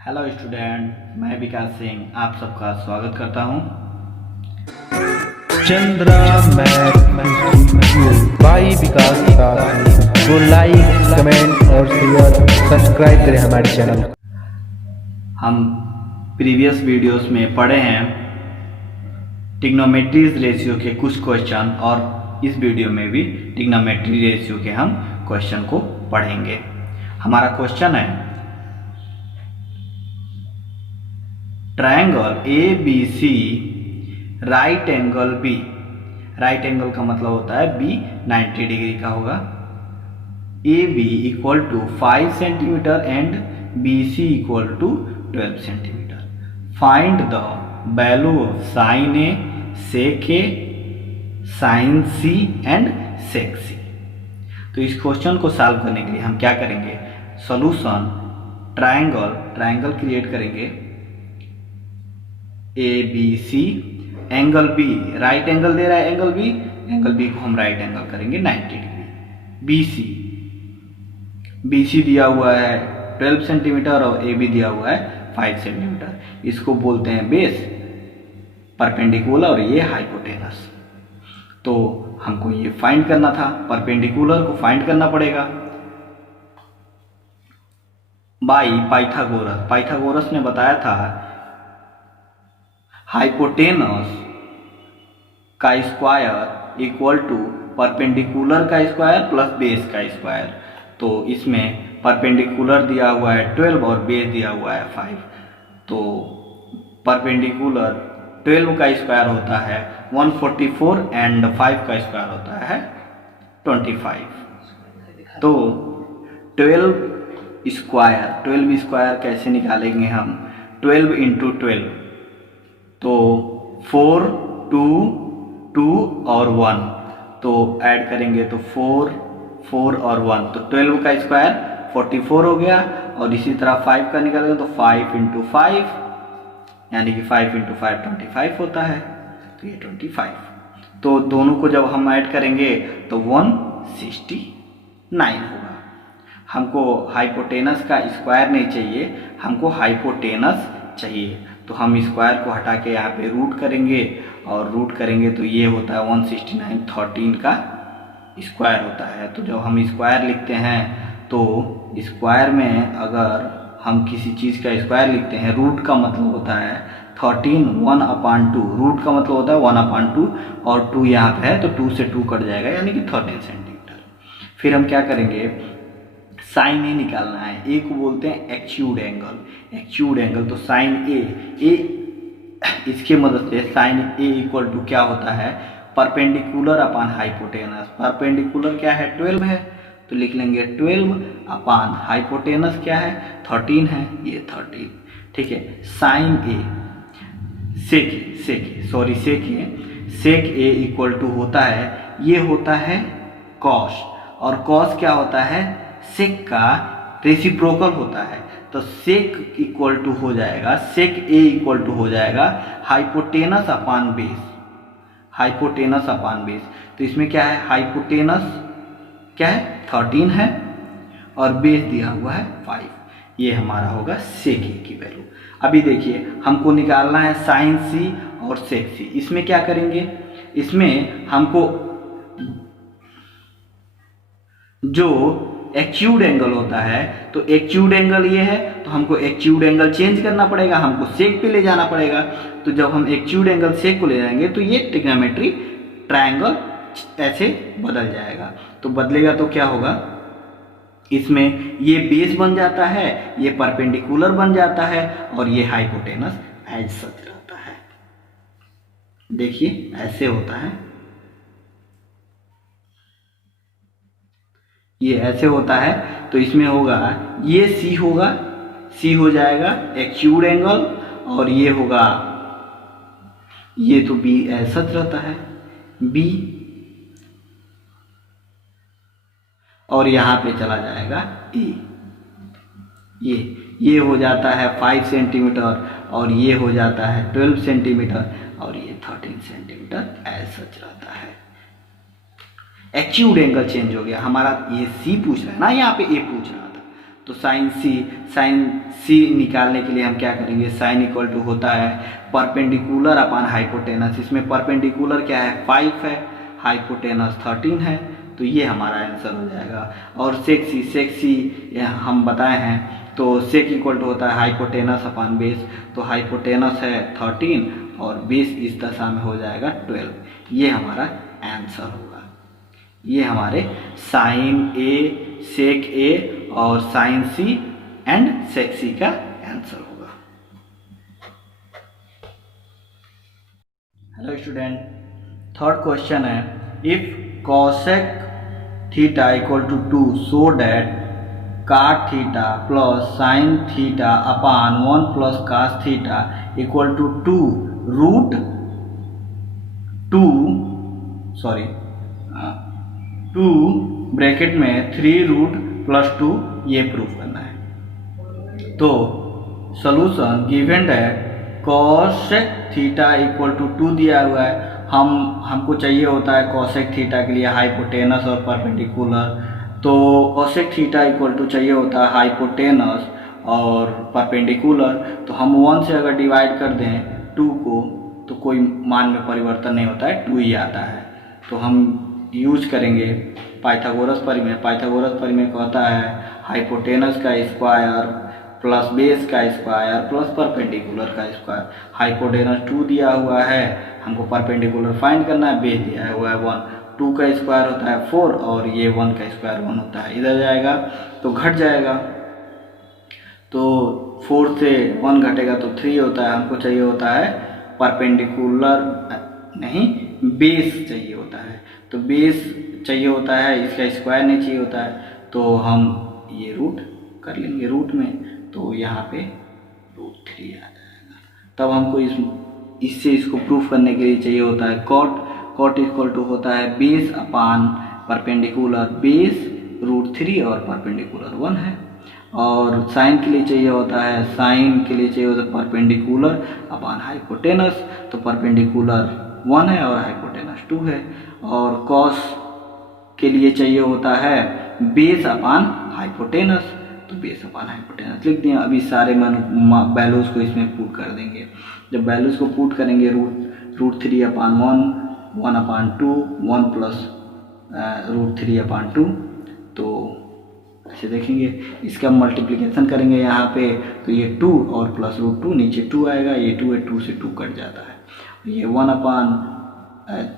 Hello student, मैं विकास सिंह आप सबका स्वागत करता हूं। चंद्रा मैथ बाई विकास साथी को लाइक कमेंट और शेयर सब्सक्राइब करें हमारे चैनल को। हम प्रीवियस वीडियोस में पढ़े हैं ट्रिग्नोमेट्रीज रेशियो के कुछ क्वेश्चन और इस वीडियो में भी ट्रिग्नोमेट्री रेशियो के हम क्वेश्चन को पढ़ेंगे। हमारा क्वेश्चन है triangle A B C right angle B. Right angle का मतलब होता है बी 90 डिग्री का होगा। A B equal to 5 centimetre and B C equal to 12 centimetre. Find the value of sine A, sec A, sine C and sec C. तो इस question को solve करने के लिए हम क्या करेंगे, सॉल्यूशन ट्रायंगल क्रिएट करेंगे A B C, angle B right angle दे रहा है, एंगल बी को हम राइट एंगल करेंगे 90 डिग्री। बी सी दिया हुआ है 12 सेंटीमीटर और ए बी दिया हुआ है 5 सेंटीमीटर। इसको बोलते हैं बेस, परपेंडिकुलर और ये हाइपोटेनस। तो हमको ये फाइंड करना था, परपेंडिकुलर को फाइंड करना पड़ेगा बाई पाइथागोरस ने बताया था हाइपोटेनस का स्क्वायर इक्वल टू परपेंडिकुलर का स्क्वायर प्लस बेस का स्क्वायर। तो इसमें परपेंडिकुलर दिया हुआ है 12 और बेस दिया हुआ है 5। तो परपेंडिकुलर 12 का स्क्वायर होता है 144 एंड 5 का स्क्वायर होता है 25। तो 12 स्क्वायर कैसे निकालेंगे हम, 12 इंटू 12 तो 4, 2, 2 और 1 तो ऐड करेंगे तो 4 और 1 तो 12 का स्क्वायर 44 हो गया। और इसी तरह 5 का निकालेंगे तो 5 इंटू 5 यानी कि 5 इंटू 5 25 होता है। तो ये 25, तो दोनों को जब हम ऐड करेंगे तो 169 होगा। हमको हाइपोटेनस का स्क्वायर नहीं चाहिए, हमको हाइपोटेनस चाहिए। तो हम स्क्वायर को हटा के यहाँ पे रूट करेंगे और रूट करेंगे तो ये होता है 169 13 का स्क्वायर होता है। तो जब हम स्क्वायर लिखते हैं तो स्क्वायर में अगर हम किसी चीज़ का स्क्वायर लिखते हैं, रूट का मतलब होता है 13 1/2, रूट का मतलब होता है 1/2 और 2 यहाँ पे है तो 2 से 2 कट जाएगा यानी कि 13 सेंटीमीटर। फिर हम क्या करेंगे, साइन ए निकालना है। ए को बोलते हैं एक्यूट एंगल। तो साइन ए इसके मदद से साइन ए इक्वल टू क्या होता है, परपेंडिकुलर अपॉन हाइपोटेनस। परपेंडिकुलर क्या है 12 है तो लिख लेंगे 12 अपॉन हाइपोटेनस क्या है 13 है, ये 13। ठीक है, sine A sec A equal to होता है, ये होता है कॉस, और कॉस क्या होता है, सेक का रेसिप्रोकल होता है। तो सेक इक्वल टू हो जाएगा, सेक ए इक्वल टू हो जाएगा हाइपोटेनस अपॉन बेस। तो इसमें क्या है, हाइपोटेनस क्या है 13 है और बेस दिया हुआ है 5। ये हमारा होगा सेक ए की वैल्यू। अभी देखिए हमको निकालना है साइन सी और सेक सी। इसमें क्या करेंगे, इसमें हमको जो एक्यूट एंगल होता है, तो एक्यूट एंगल ये है तो हमको एक्यूट एंगल चेंज करना पड़ेगा, हमको सेक पे ले जाना पड़ेगा। तो जब हम एक्यूट एंगल सेक को ले जाएंगे तो ये ट्रिग्नोमेट्री ट्रायंगल ऐसे बदल जाएगा। तो बदलेगा तो क्या होगा, इसमें ये बेस बन जाता है, ये परपेंडिकुलर बन जाता है और ये हाइपोटेनस एज सच रहता है। देखिए ऐसे होता है, ये ऐसे होता है। तो इसमें होगा ये सी हो जाएगा एक्यूट एंगल, और ये होगा, ये तो बी ऐसा रहता है बी, और यहाँ पे चला जाएगा ए। ये हो जाता है 5 सेंटीमीटर और ये हो जाता है 12 सेंटीमीटर और ये 13 सेंटीमीटर ऐसा रहता है। एक्यूट एंगल चेंज हो गया हमारा, ये सी पूछ रहा है ना, यहाँ पे ए पूछ रहा था। तो साइन सी निकालने के लिए हम क्या करेंगे, साइन इक्वल टू होता है परपेंडिकुलर अपॉन हाइपोटेनस। इसमें परपेंडिकुलर क्या है 5 है, हाइपोटेनस 13 है, तो ये हमारा आंसर हो जाएगा। और सेक सी हम बताए हैं, तो सेक इक्वल टू होता है हाइपोटेनस अपॉन बेस, तो हाइपोटेनस है 13 और बेस इस दशा में हो जाएगा 12। ये हमारा आंसर होगा। ये हमारे साइन ए, सेक ए और साइन सी एंड सेक सी का आंसर होगा। हेलो स्टूडेंट, थर्ड क्वेश्चन है, if cosec theta equal to 2 so that cot theta plus sine theta upon 1 plus cos theta equal to 2 bracket में 3 root plus 2, ये proof करना है। तो solution given that cosec theta equal to 2 दिया हुआ है, हमको चाहिए होता है cosec थीटा के लिए हाइपोटेनस और परपेंडिकुलर, तो cosec थीटा इक्वल टू चाहिए होता है हाइपोटेनस और परपेंडिकुलर। तो हम 1 से अगर डिवाइड कर दें 2 को तो कोई मान में परिवर्तन नहीं होता है, 2 ही आता है। तो हम यूज करेंगे पाइथागोरस परिमेय। पाइथागोरस परिमेय कहता है हाइपोटेनस का स्क्वायर प्लस बेस का स्क्वायर प्लस परपेंडिकुलर का स्क्वायर। हाइपोटेनस 2 दिया हुआ है, हमको परपेंडिकुलर फाइंड करना है, बेस दिया हुआ है 1, 2 का स्क्वायर होता है 4 और ये 1 का स्क्वायर 1 होता है, इधर जाएगा तो घट जाएगा, तो 4 से 1 घटेगा तो 3 होता है। हमको चाहिए होता है परपेंडिकुलर नहीं, बेस चाहिए होता है, तो बेस चाहिए होता है, इसका स्क्वायर नहीं चाहिए होता है, तो हम ये रूट कर लेंगे रूट में, तो यहाँ पे √3 आ जाएगा। तब हमको इससे इसको प्रूफ करने के लिए चाहिए होता है कॉट इक्वल टू होता है बेस अपान परपेंडिकुलर, बेस √3 और परपेंडिकुलर 1 है। और साइन के लिए चाहिए होता है, साइन के लिए चाहिए होता है परपेंडिकुलर अपान हाइपोटेनस, तो परपेंडिकुलर 1 है और हाइपोटेनस 2 है। और कॉस के लिए चाहिए होता है बेस अपान हाइपोटेनस, तो बेस अपान हाइपोटेनस लिख दिया। अभी सारे वैल्यूज को इसमें पुट कर देंगे। जब वैल्यूज को पुट करेंगे √3 अपान 1 अपान 2 1 प्लस √3 अपान 2, तो ऐसे देखेंगे। इसका मल्टीप्लिकेशन करेंगे यहाँ पे, तो ये 2 और प्लस √2, नीचे 2 आएगा, ये 2 है, 2 से 2 कट जाता है। ये 1 अपान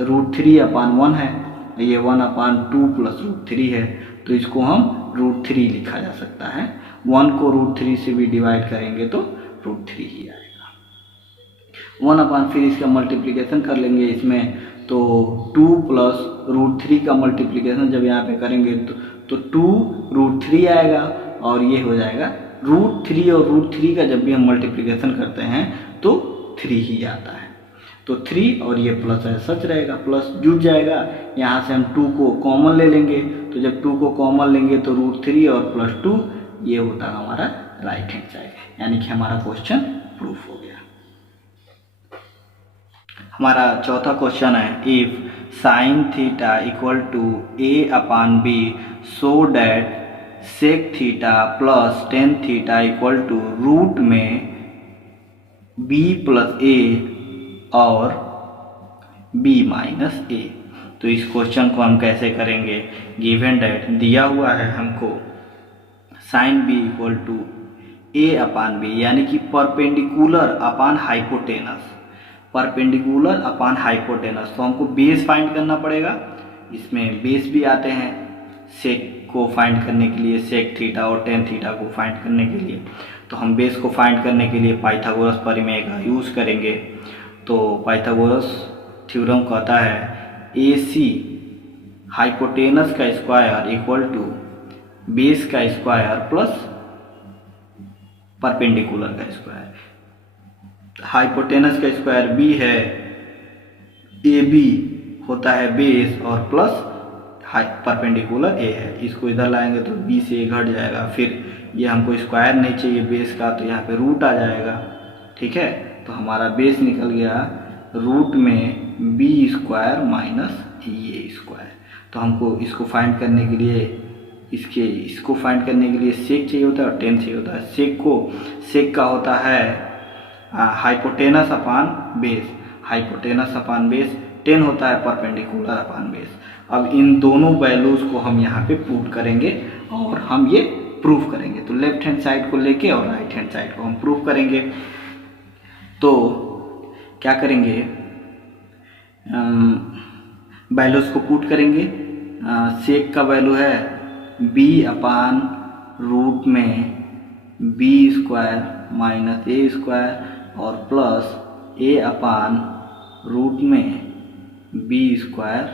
√3 अपान 1 है, ये 1 अपान 2 प्लस √3 है, तो इसको हम √3 लिखा जा सकता है। 1 को √3 से भी डिवाइड करेंगे तो √3 ही आएगा। 1 अपान फिर इसका मल्टीप्लिकेशन कर लेंगे इसमें, तो 2 प्लस √3 का मल्टीप्लिकेशन जब यहाँ पे करेंगे तो 2 √3 आएगा, और ये हो जाएगा √3 और √3 का जब भी हम मल्टीप्लिकेशन करते हैं तो 3 ही आता है, तो 3 और ये प्लस है सच रहेगा, प्लस जुड़ जाएगा। यहाँ से हम 2 को कॉमन ले लेंगे, तो जब 2 को कॉमन लेंगे तो √3 और प्लस 2, ये होता है हमारा राइट हैंड साइड, यानी कि हमारा क्वेश्चन प्रूफ हो गया। हमारा चौथा क्वेश्चन है, if sine theta equal to a upon b so that sec theta plus tan theta equal to root में b प्लस a और b माइनस a। तो इस क्वेश्चन को हम कैसे करेंगे, गिवन डैट दिया हुआ है हमको sine b equal to a upon b, यानी कि perpendicular upon hypotenuse, perpendicular upon hypotenuse. तो हमको बेस फाइंड करना पड़ेगा, इसमें बेस भी आते हैं सेक को फाइंड करने के लिए, सेक थीटा और टेन थीटा को फाइंड करने के लिए। तो हम बेस को फाइंड करने के लिए पाइथागोरस प्रमेय का यूज़ करेंगे। तो पाइथागोरस थ्योरम कहता है AC हाइपोटेनस का स्क्वायर इक्वल टू बेस का स्क्वायर प्लस परपेंडिकुलर का स्क्वायर। हाइपोटेनस का स्क्वायर b है, AB होता है बेस और प्लस परपेंडिकुलर a है, इसको इधर लाएंगे तो b से a घट जाएगा। फिर ये हमको स्क्वायर नहीं चाहिए बेस का, तो यहाँ पे रूट आ जाएगा, ठीक है। तो हमारा बेस निकल गया रूट में b square minus a square. तो हमको इसको फाइंड करने के लिए इसको फाइंड करने के लिए सेक चाहिए होता है और टेन चाहिए होता है। सेक का होता है हाइपोटेनस अपान बेस, हाइपोटेनस अपान बेस, टेन होता है परपेंडिकुलर अपान बेस। अब इन दोनों वैल्यूज़ को हम यहाँ पे पुट करेंगे और हम ये प्रूफ करेंगे। तो लेफ्ट हैंड साइड को लेके और राइट हैंड साइड को हम प्रूफ करेंगे। तो क्या करेंगे, वैल्यूज़ को पुट करेंगे। सेक का वैल्यू है b अपान रूट में बी स्क्वायर माइनस ए स्क्वायर और प्लस a अपान रूट में बी स्क्वायर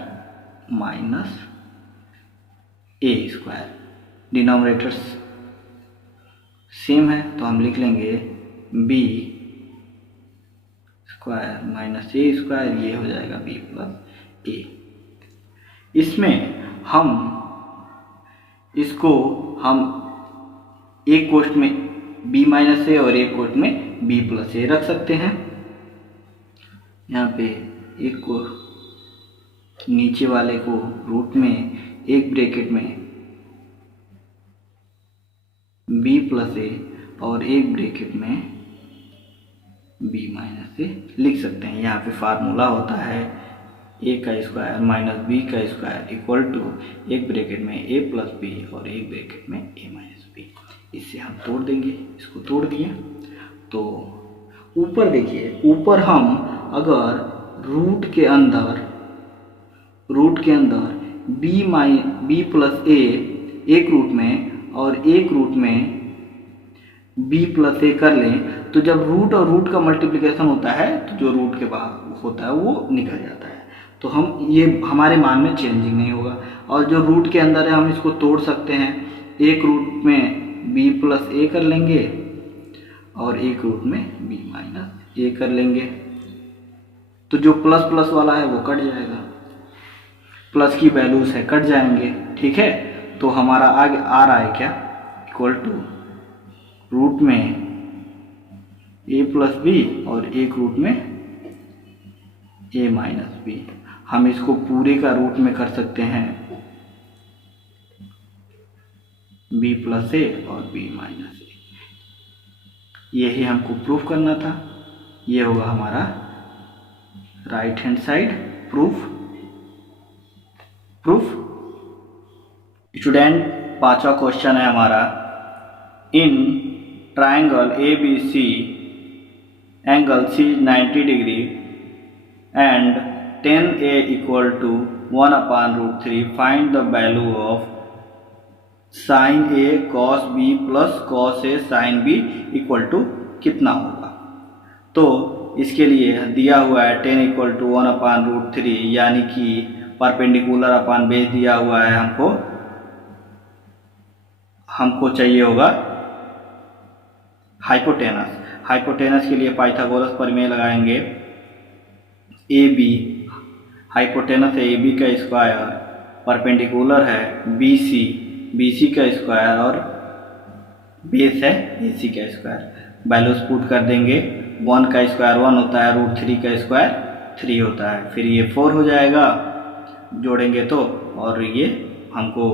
माइनस ए स्क्वायर। डिनोमिनेटर्स सेम है तो हम लिख लेंगे बी स्क्वायर माइनस ए स्क्वायर, ये हो जाएगा बी प्लस ए। इसमें इसको हम एक कोष्ठ में b माइनस ए और एक कोष्ठ में b प्लस ए रख सकते हैं। यहाँ पे एक को नीचे वाले को रूट में एक ब्रैकेट में b प्लस ए और एक ब्रैकेट में b माइनस ए लिख सकते हैं। यहाँ पे फार्मूला होता है a का स्क्वायर माइनस b का स्क्वायर इक्वल टू एक ब्रैकेट में a प्लस बी और एक ब्रैकेट में a माइनस बी। इससे हम तोड़ देंगे, इसको तोड़ दिए तो ऊपर देखिए, ऊपर हम अगर रूट के अंदर b प्लस ए एक रूट में और एक रूट में b प्लस ए कर लें तो जब रूट और रूट का मल्टीप्लिकेशन होता है तो जो रूट के बाहर होता है वो निकल जाता है। तो हम ये हमारे मान में चेंजिंग नहीं होगा। और जो रूट के अंदर है हम इसको तोड़ सकते हैं, एक रूट में b प्लस ए कर लेंगे और एक रूट में b माइनस ए कर लेंगे। तो जो प्लस प्लस वाला है वो कट जाएगा, प्लस की वैल्यूज है कट जाएंगे, ठीक है। तो हमारा आगे आ रहा है क्या, इक्वल टू रूट में a प्लस बी और एक रूट में a माइनस बी। हम इसको पूरे का रूट में कर सकते हैं b प्लस ए और b माइनस ए। यही हमको प्रूफ करना था। ये होगा हमारा right hand side proof. Student, पांचवा क्वेश्चन है हमारा, in triangle ABC angle C 90 degree and 10A equal to 1/√3 find the value of sine A cos B plus cos A sine B equal to कितना होगा। तो इसके लिए दिया हुआ है 10 इक्वल टू 1/√3 यानी कि परपेंडिकुलर अपान बेस दिया हुआ है। हमको चाहिए होगा हाइपोटेनस। हाइपोटेनस के लिए पाइथागोरस प्रमेय लगाएंगे। ए बी, हाइपोटेनस है AB का स्क्वायर, परपेंडिकुलर है BC का स्क्वायर और बेस है AC का स्क्वायर। वैल्यूज पुट कर देंगे। 1 का स्क्वायर 1 होता है, √3 का स्क्वायर 3 होता है, फिर ये 4 हो जाएगा जोड़ेंगे तो, और ये हमको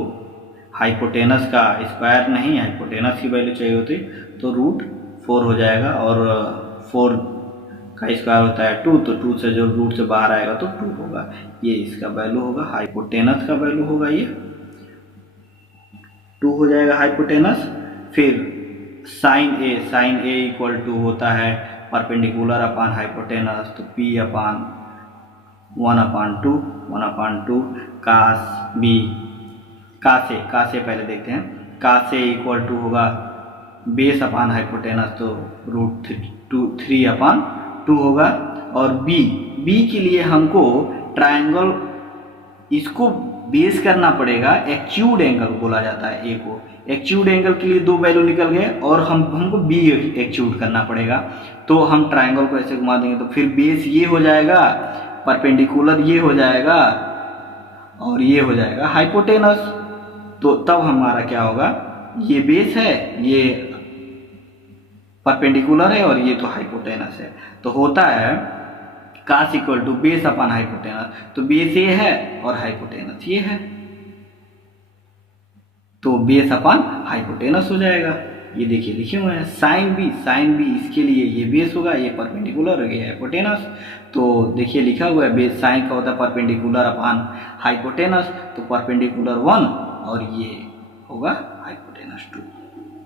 हाइपोटेनस का स्क्वायर नहीं, हाइपोटेनस की वैल्यू चाहिए होती तो √4 हो जाएगा और 4 का स्क्वायर होता है 2, तो 2 से जो रूट से बाहर आएगा तो 2 होगा। ये इसका वैल्यू होगा, हाइपोटेनस का वैल्यू होगा, ये 2 हो जाएगा हाइपोटेनस। फिर साइन ए इक्वल टू होता है परपेंडिकुलर अपान हाइपोटेनस, तो P अपान 1/2 कास B, का से पहले देखते हैं। का से इक्वल टू होगा बेस अपान हाइपोटेनस, तो √3/2 होगा। और बी के लिए हमको ट्रायंगल, इसको बेस करना पड़ेगा, एक्यूड एंगल बोला जाता है। ए को एक्यूड एंगल के लिए 2 वैल्यू निकल गए और हमको बी एक्यूड करना पड़ेगा। तो हम ट्रायंगल को ऐसे घुमा देंगे तो फिर बेस ये हो जाएगा, परपेंडिकुलर ये हो जाएगा और ये हो जाएगा हाइपोटेनस। तो तब हमारा क्या होगा, ये बेस है, ये परपेंडिकुलर है और ये तो हाइपोटेनस है। तो होता है cos equal to base upon hypotenuse, तो बेस ये है और हाइपोटेनस ये है। तो बेस अपॉन हाइपोटेनस हो जाएगा। ये देखिए लिखे हुए हैं साइन बी इसके लिए ये बेस होगा, ये परपेंडिकुलर हो गया हाइपोटेनस। तो देखिए लिखा हुआ है बेस साइन का होता है परपेंडिकुलर अपॉन हाइपोटेनस, तो परपेंडिकुलर 1 और ये होगा हाइपोटेनस 2,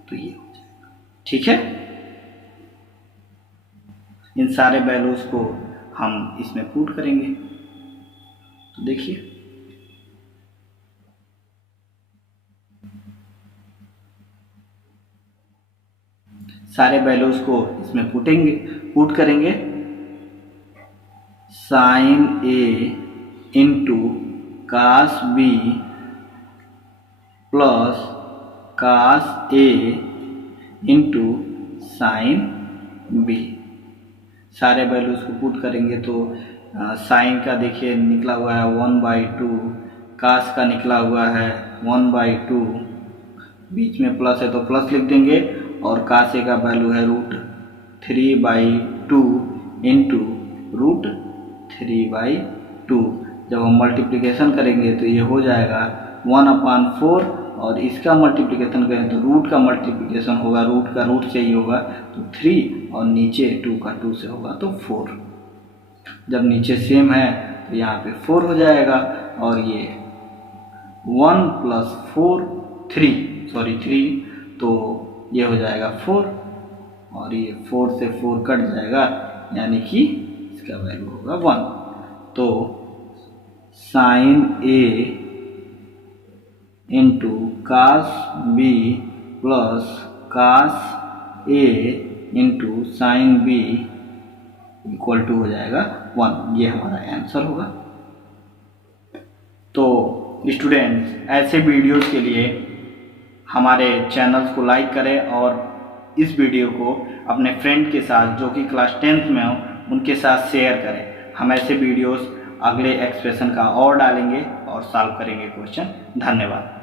तो ये हो जाएगा। ठीक है, इन सारे वैल्यूज को हम इसमें पुट करेंगे। तो देखिए सारे वैल्यूज को इसमें पुट करेंगे। Sine A into cos B plus cos A into sine B, सारे वैल्यूज को पुट करेंगे तो साइन का देखिए निकला हुआ है 1/2, कास का निकला हुआ है 1/2, बीच में प्लस है तो प्लस लिख देंगे, और कास ए का वैल्यू है √3/2 इंटू √3/2। जब हम मल्टीप्लिकेशन करेंगे तो ये हो जाएगा 1/4, और इसका मल्टीप्लिकेशन करें तो रूट का मल्टीप्लिकेशन होगा, रूट का रूट से ही होगा तो 3, और नीचे 2 का 2 से होगा तो 4। जब नीचे सेम है तो यहाँ पे 4 हो जाएगा, और ये 1 + 4 3, तो ये हो जाएगा 4, और ये 4 से 4 कट जाएगा, यानी कि इसका वैल्यू होगा 1। तो sine A into cos B plus cos A into sine B equal to हो जाएगा 1, ये हमारा आंसर होगा। तो स्टूडेंट्स ऐसे वीडियोस के लिए हमारे चैनल्स को लाइक करें, और इस वीडियो को अपने फ्रेंड के साथ जो कि क्लास 10th में हो उनके साथ शेयर करें। हम ऐसे वीडियोस अगले एक्सप्रेशन का और डालेंगे और सॉल्व करेंगे क्वेश्चन। धन्यवाद।